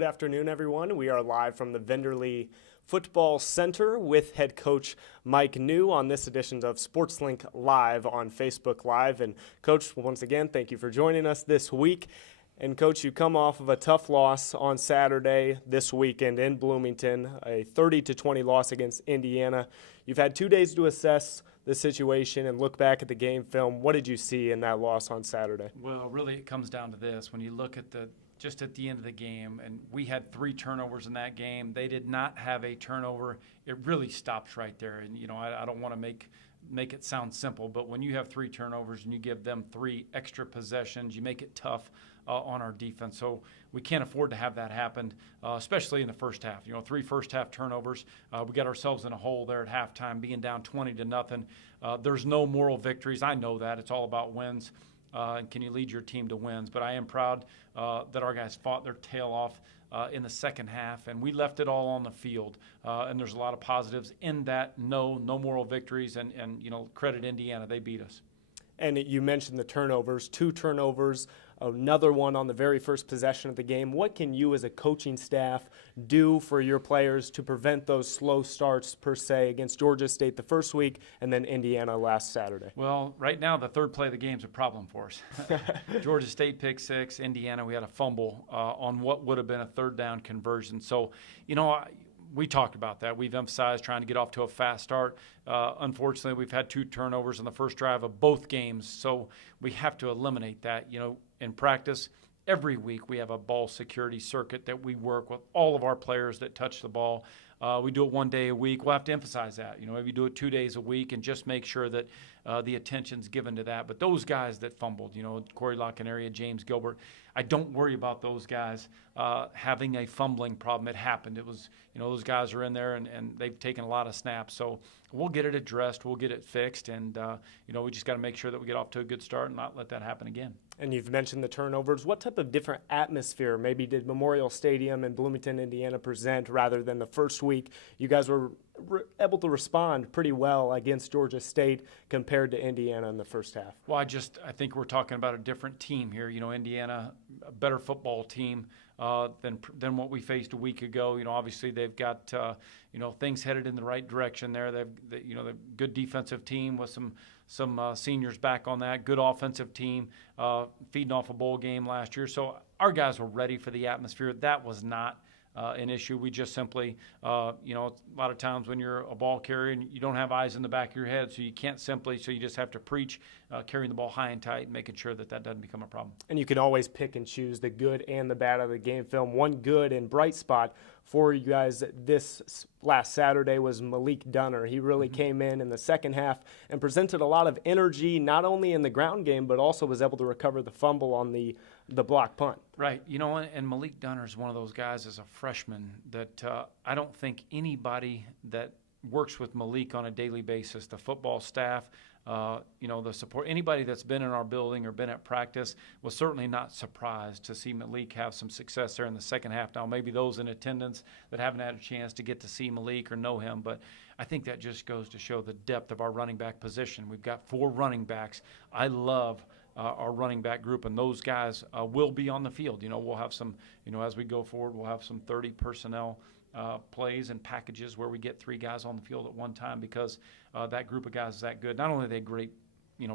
Good afternoon, everyone. We are live from the Venderly Football Center with head coach Mike New on this edition of SportsLink Live on Facebook Live. And Coach, once again, thank you for joining us this week. And Coach, you come off of a tough loss on Saturday this weekend in Bloomington, a 30-20 loss against Indiana. You've had 2 days to assess the situation and look back at the game film. What did you see in that loss on Saturday? Well, really, it comes down to this. When you look at just at the end of the game, and we had 3 turnovers in that game. They did not have a turnover. It really stops right there. And, I don't want to make it sound simple, but when you have 3 turnovers and you give them 3 extra possessions, you make it tough on our defense. So we can't afford to have that happen, especially in the first half. 3 first-half turnovers. We got ourselves in a hole there at halftime, being down 20-0. There's no moral victories. I know that. It's all about wins. And can you lead your team to wins? But I am proud that our guys fought their tail off in the second half, and we left it all on the field. And there's a lot of positives in that. No moral victories, and credit Indiana. They beat us. And you mentioned the turnovers, 2 turnovers, another one on the very first possession of the game. What can you as a coaching staff do for your players to prevent those slow starts, per se, against Georgia State the first week and then Indiana last Saturday? Well, right now the third play of the game is a problem for us. Georgia State pick 6, Indiana, we had a fumble on what would have been a third down conversion. So, we talked about that. We've emphasized trying to get off to a fast start. Unfortunately, we've had 2 turnovers on the first drive of both games, so we have to eliminate that. In practice, every week we have a ball security circuit that we work with all of our players that touch the ball. We do it 1 day a week. We'll have to emphasize that. Maybe do it 2 days a week and just make sure that the attention's given to that. But those guys that fumbled, Corey Lockenaria, James Gilbert, I don't worry about those guys having a fumbling problem. It happened. It was, those guys are in there and they've taken a lot of snaps. So we'll get it addressed. We'll get it fixed. And, we just got to make sure that we get off to a good start and not let that happen again. And you've mentioned the turnovers. What type of different atmosphere maybe did Memorial Stadium in Bloomington, Indiana present rather than the first week? You guys were able to respond pretty well against Georgia State compared to Indiana in the first half. Well, I think we're talking about a different team here. Indiana, a better football team than what we faced a week ago. Obviously they've got things headed in the right direction there. They've a good defensive team with some seniors back on that. Good offensive team, feeding off a bowl game last year. So our guys were ready for the atmosphere. That was not an issue. We just simply, a lot of times when you're a ball carrier and you don't have eyes in the back of your head, so you just have to preach carrying the ball high and tight and making sure that doesn't become a problem. And you can always pick and choose the good and the bad of the game film. One good and bright spot for you guys this last Saturday was Malik Dunner. He really came in the second half and presented a lot of energy, not only in the ground game, but also was able to recover the fumble on the block punt. Right. And Malik Dunner is one of those guys as a freshman that I don't think anybody that works with Malik on a daily basis, the football staff, the support, anybody that's been in our building or been at practice was certainly not surprised to see Malik have some success there in the second half. Now, maybe those in attendance that haven't had a chance to get to see Malik or know him, but I think that just goes to show the depth of our running back position. We've got 4 running backs. I love our running back group, and those guys will be on the field. We'll have some, as we go forward, we'll have some 30 personnel plays and packages where we get 3 guys on the field at one time because that group of guys is that good. Not only are they great,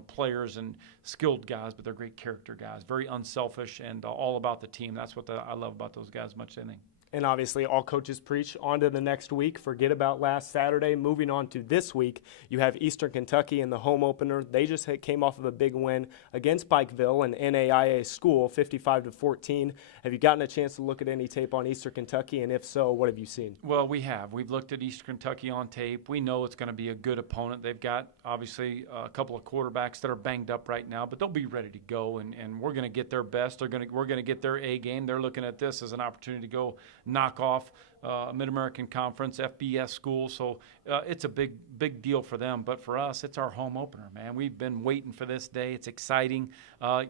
players and skilled guys, but they're great character guys, very unselfish and all about the team. That's what I love about those guys much as anything. And obviously all coaches preach on to the next week. Forget about last Saturday. Moving on to this week, you have Eastern Kentucky in the home opener. They just came off of a big win against Pikeville, an NAIA school, 55-14. Have you gotten a chance to look at any tape on Eastern Kentucky? And if so, what have you seen? Well, we have. We've looked at Eastern Kentucky on tape. We know it's going to be a good opponent. They've got, obviously, a couple of quarterbacks that are banged up right now, but they'll be ready to go, and we're going to get their best. We're going to get their A game. They're looking at this as an opportunity to go knock off a Mid-American Conference FBS school, so it's a big deal for them. But for us, it's our home opener, man. We've been waiting for this day. It's exciting.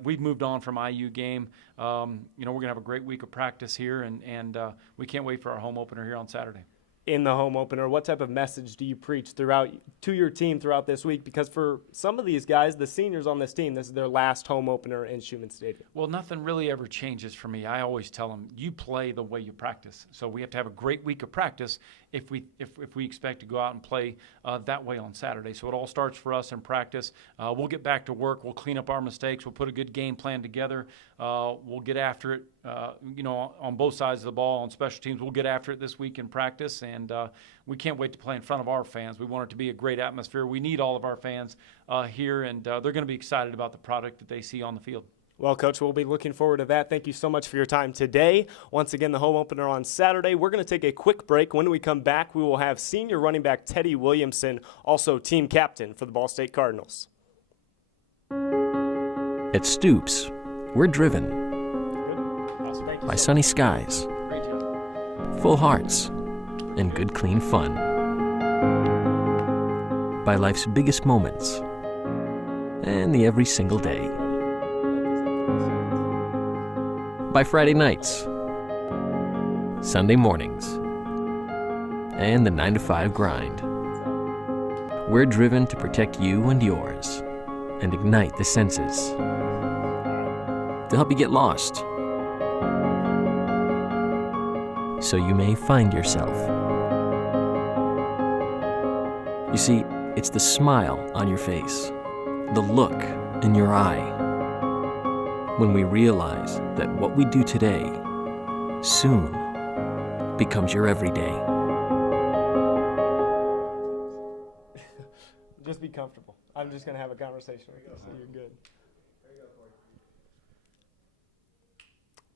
We've moved on from IU game. We're going to have a great week of practice here, and we can't wait for our home opener here on Saturday. in the home opener, what type of message do you preach to your team throughout this week? Because for some of these guys, the seniors on this team, this is their last home opener in Schumann Stadium. Well, nothing really ever changes for me. I always tell them, you play the way you practice. So we have to have a great week of practice if we expect to go out and play that way on Saturday. So it all starts for us in practice. We'll get back to work. We'll clean up our mistakes. We'll put a good game plan together. We'll get after it, on both sides of the ball, on special teams. We'll get after it this week in practice, and we can't wait to play in front of our fans. We want it to be a great atmosphere. We need all of our fans here, and they're going to be excited about the product that they see on the field. Well, Coach, we'll be looking forward to that. Thank you so much for your time today. Once again, the home opener on Saturday. We're going to take a quick break. When we come back, we will have senior running back Teddy Williamson, also team captain for the Ball State Cardinals. At Stoops, we're driven by sunny skies, full hearts, and good clean fun. By life's biggest moments and the every single day. By Friday nights, Sunday mornings, and the 9-to-5 grind. We're driven to protect you and yours and ignite the senses to help you get lost so you may find yourself. You see, it's the smile on your face, the look in your eye, when we realize that what we do today soon becomes your everyday. Just be comfortable. I'm just going to have a conversation with you, so you're good.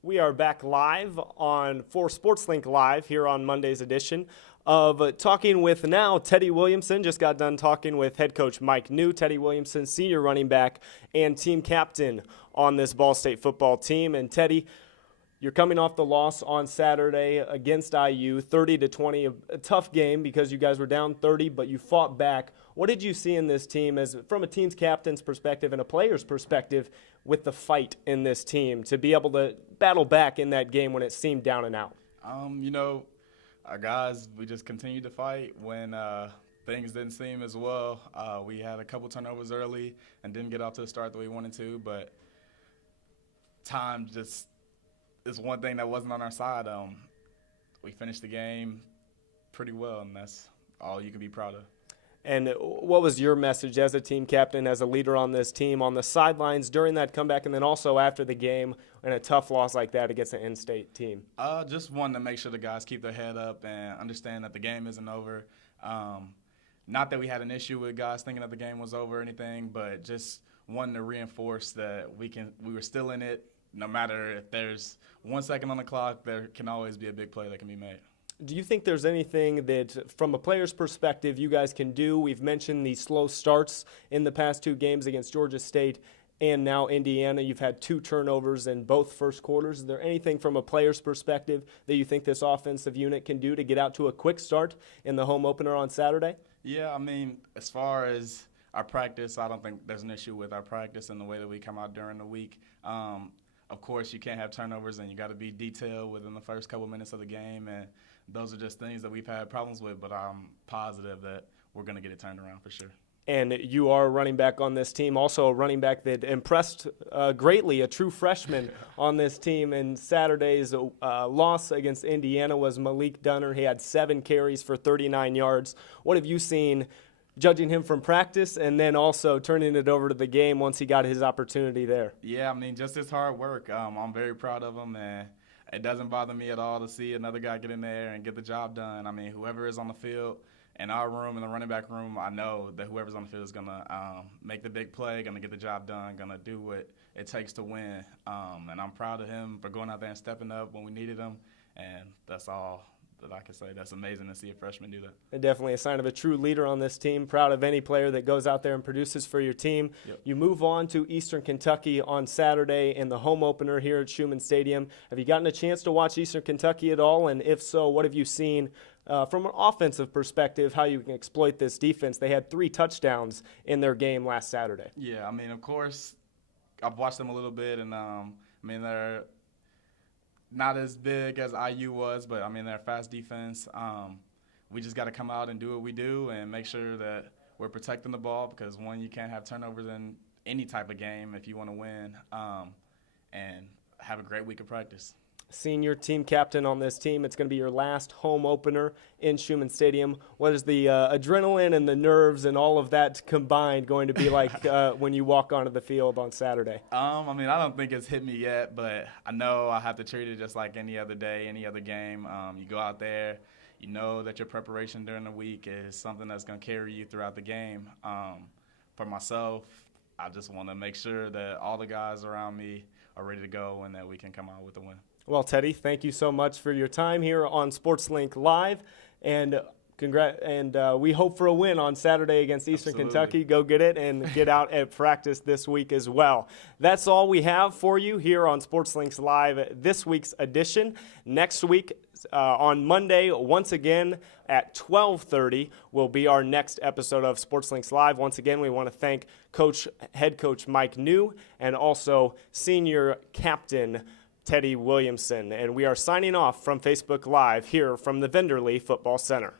We are back live for SportsLink Live here on Monday's edition of talking with now Teddy Williamson. Just got done talking with head coach Mike New. Teddy Williamson, senior running back and team captain on this Ball State football team. And Teddy, you're coming off the loss on Saturday against IU, 30-20, a tough game because you guys were down 30, but you fought back. What did you see in this team from a team's captain's perspective and a player's perspective with the fight in this team to be able to battle back in that game when it seemed down and out? Our guys, we just continued to fight when things didn't seem as well. We had a couple turnovers early and didn't get off to the start that we wanted to, but time just is one thing that wasn't on our side. We finished the game pretty well, and that's all you can be proud of. And what was your message as a team captain, as a leader on this team, on the sidelines during that comeback, and then also after the game in a tough loss like that against an in-state team? Just wanting to make sure the guys keep their head up and understand that the game isn't over. Not that we had an issue with guys thinking that the game was over or anything, but just wanting to reinforce that we were still in it. No matter if there's 1 second on the clock, there can always be a big play that can be made. Do you think there's anything that, from a player's perspective, you guys can do? We've mentioned the slow starts in the past two games against Georgia State and now Indiana. You've had 2 turnovers in both first quarters. Is there anything from a player's perspective that you think this offensive unit can do to get out to a quick start in the home opener on Saturday? Yeah, as far as our practice, I don't think there's an issue with our practice and the way that we come out during the week. Of course, you can't have turnovers, and you got to be detailed within the first couple minutes of the game, and those are just things that we've had problems with, but I'm positive that we're going to get it turned around for sure. And you are a running back on this team, also a running back that impressed greatly, a true freshman on this team. And Saturday's loss against Indiana was Malik Dunner. He had 7 carries for 39 yards. What have you seen, judging him from practice and then also turning it over to the game once he got his opportunity there? Yeah, just his hard work. I'm very proud of him, and it doesn't bother me at all to see another guy get in there and get the job done. Whoever is on the field, in our room, in the running back room, I know that whoever's on the field is going to make the big play, going to get the job done, going to do what it takes to win. And I'm proud of him for going out there and stepping up when we needed him, and that's all that I can say. That's amazing to see a freshman do that. And definitely a sign of a true leader on this team. Proud of any player that goes out there and produces for your team. Yep. You move on to Eastern Kentucky on Saturday in the home opener here at Schumann Stadium. Have you gotten a chance to watch Eastern Kentucky at all? And if so, what have you seen from an offensive perspective, how you can exploit this defense? They had 3 touchdowns in their game last Saturday. Yeah, of course, I've watched them a little bit, and they're not as big as IU was, but they're a fast defense. we just got to come out and do what we do and make sure that we're protecting the ball because, one, you can't have turnovers in any type of game if you want to win, and have a great week of practice. Senior team captain on this team. It's going to be your last home opener in Schumann Stadium. What is the adrenaline and the nerves and all of that combined going to be like when you walk onto the field on Saturday? I mean, I don't think it's hit me yet, but I know I have to treat it just like any other day, any other game. You go out there, you know that your preparation during the week is something that's going to carry you throughout the game. For myself, I just want to make sure that all the guys around me are ready to go and that we can come out with a win. Well, Teddy, thank you so much for your time here on SportsLink Live, and we hope for a win on Saturday against Eastern Kentucky. Go get it and get out at practice this week as well. That's all we have for you here on SportsLink Live this week's edition. Next week on Monday, once again at 12:30 will be our next episode of SportsLink Live. Once again, we want to thank head coach Mike New and also senior captain Teddy Williamson, and we are signing off from Facebook Live here from the Venderly Football Center.